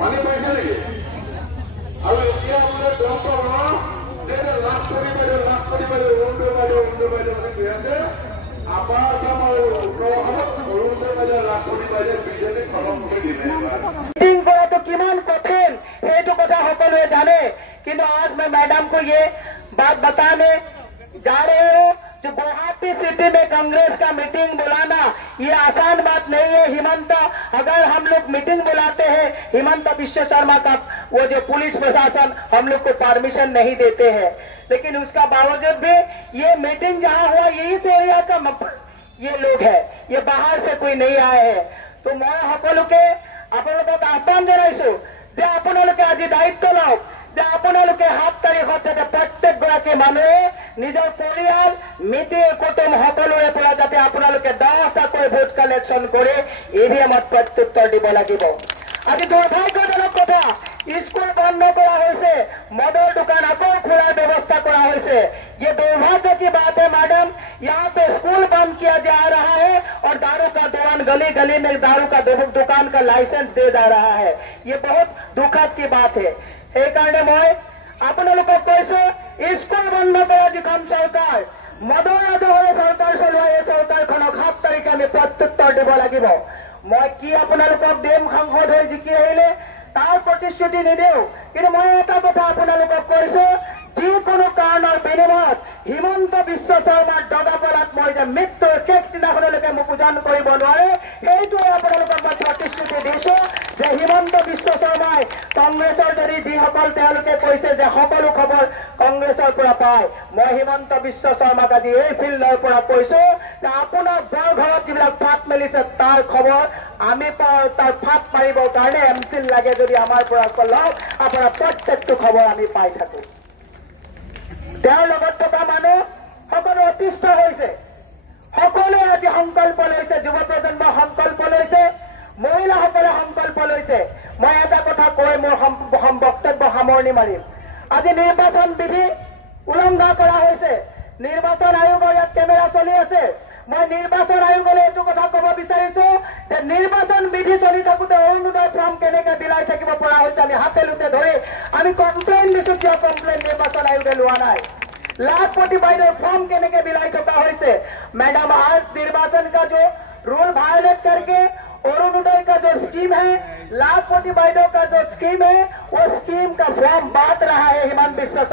মানে পাইছে নেকি? আৰু এতিয়া মানে ডক্টৰ লাখ কোটি বাইদেউ অৰুণোদয় বাইদেউ মানে কৈ আছে আপাৰ আসাম আৰু উত্তৰ অসমত অৰুণোদয় বাইদেউ লাখ কোটি বাইদেউ বিজেপি খতম কৰি দিলে। মিটিং কৰাটো কিমান কঠিন সেইটো কথা সকলোৱে জানে, কিন্তু आज मैं मैडम को ये बात बताने जा रहे हूँ जो गुवाहाटी सिटी में कांग्रेस का मीटिंग बुलाना ये आसान बात नहीं है। हिमंत अगर हम लोग मीटिंग बुलाते हैं, हिमंत विश्व शर्मा का वो जो पुलिस प्रशासन हम लोग को परमिशन नहीं देते हैं, लेकिन उसका बावजूद भी ये मीटिंग जहाँ हुआ यही से एरिया का ये लोग है, ये बाहर से कोई नहीं आए हैं। तो मैं সকলোকে আপোনালোকক আহ্বান জনাইছো যে আপোনালোকে আজি দায়িত্ব লওক যে আপোনালোকে 7 তাৰিখত যাতে প্ৰত্যেকগৰাকী মানুহে নিজৰ পৰিয়াল মিতিৰ কুটুম সকলোৰে পৰা যাতে আপোনালোকে 10টাকৈ ভোট কালেকশ্যন কৰি ইভিএমত প্ৰত্যুত্তৰ দিব লাগিব। আজি দুৰ্ভাগ্যজনক কথা, স্কুল বন্ধ কৰা হৈছে, মদৰ দোকান আকৌ খোলাৰ ব্যৱস্থা কৰা হৈছে। ये दुर्भाग्य की बात है मैडम, यहाँ पे स्कूल बंद किया जा रहा है और दारू का दुकान गली गली में दारू का दुकान का लाइसेंस दे जा रहा है। ये बहुत दुखद की बात है। এই কাৰণে মই আপোনালোকক কৈছো স্কুল বন্ধ কৰা যিখন চৰকাৰ মদৰ ৰাজহৰে চৰকাৰ চলোৱা এই চৰকাৰখনক 7 তাৰিখে আমি প্ৰত্যুত্তৰ দিব লাগিব। মই কি আপোনালোকক দেম সাংসদ হৈ জিকি আহিলে তাৰ প্ৰতিশ্ৰুতি নিদিওঁ, কিন্তু মই এটা কথা আপোনালোকক কৈছো যিকোনো কাৰণৰ বিনিময়ত হিমন্ত বিশ্ব শৰ্মাৰ দগাপলাত মই যে মৃত্যুৰ শেষ দিনাখনলৈকে মোক ওজন কৰিব নোৱাৰে সেইটোৱে আপোনালোকক মই প্ৰতিশ্ৰুতি দিছো যে হিমন্ত বিশ্ব শৰ্মাই কংগ্ৰেছৰ যদি যিসকল তেওঁলোকে কৈছে যে সকলো খবৰ কংগ্ৰেছৰ পৰা পায়, মই হিমন্ত বিশ্ব শৰ্মাক আজি এই ফিল্ডৰ পৰা কৈছো যে আপোনাৰ বৰ ঘৰত যিবিলাক ফাট মেলিছে তাৰ খবৰ আমি পাওঁ, তাৰ ফাট মাৰিবৰ কাৰণে এমচিল লাগে যদি আমাৰ পৰা লওক, আপোনাৰ প্ৰত্যেকটো খবৰ আমি পাই থাকো। তেওঁৰ লগত থকা মানুহ সকলো অতিষ্ঠ হৈছে, সকলোৱে আজি সংকল্প লৈছে, যুৱ প্ৰজন্ম সংকল্প লৈছে, মহিলাসকলে সংকল্প লৈছে। মই এটা কথা কৈ মোৰ বক্তব্য সামৰণি মাৰিম। আজি নিৰ্বাচন বিধি উলংঘা কৰা হৈছে, নিৰ্বাচন আয়োগৰ ইয়াত কেমেৰা চলি আছে। মই নিৰ্বাচন আয়োগলৈ এইটো কথা কব বিচাৰিছো যে নিৰ্বাচন বিধি চলি থাকোতে অৰুণোদয় ফৰ্ম কেনেকে বিলাই থাকিব পৰা হৈছে আমি হাতে লুতে ধৰি আমি কমপ্লেইন দিছো, কিয় কমপ্লেইন নিৰ্বাচন আয়োগে লোৱা নাই? लाखपति বাইদেউ फॉर्म केने बिलाई चुका है। मैडम आज निर्वाचन का जो रूल वायलेट करके अरुणोदय का जो स्कीम है, लाखपति বাইদেউ का जो स्कीम है, वो स्कीम का फॉर्म बांट रहा है हिमंत बिश्व